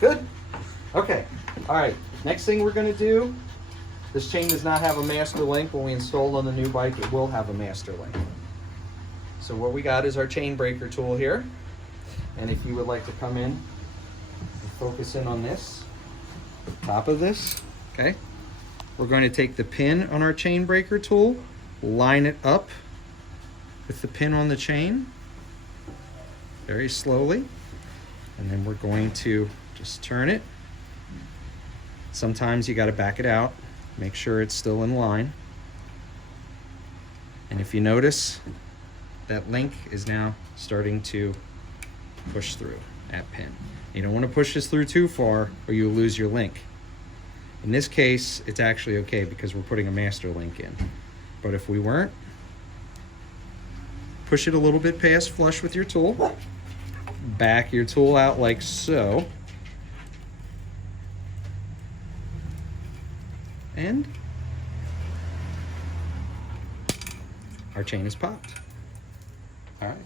Good? Okay. All right. Next thing we're going to do, this chain does not have a master link. When we install it on the new bike, it will have a master link. So what we got is our chain breaker tool here. And if you would like to come in and focus in on this, top of this, okay? We're going to take the pin on our chain breaker tool, line it up with the pin on the chain, very slowly, and then we're going to just turn it. Sometimes you got to back it out, make sure it's still in line. And if you notice, that link is now starting to push through that pin. You don't want to push this through too far or you'll lose your link. In this case, it's actually okay because we're putting a master link in. But if we weren't, push it a little bit past flush with your tool. Back your tool out like so. And our chain is popped. All right.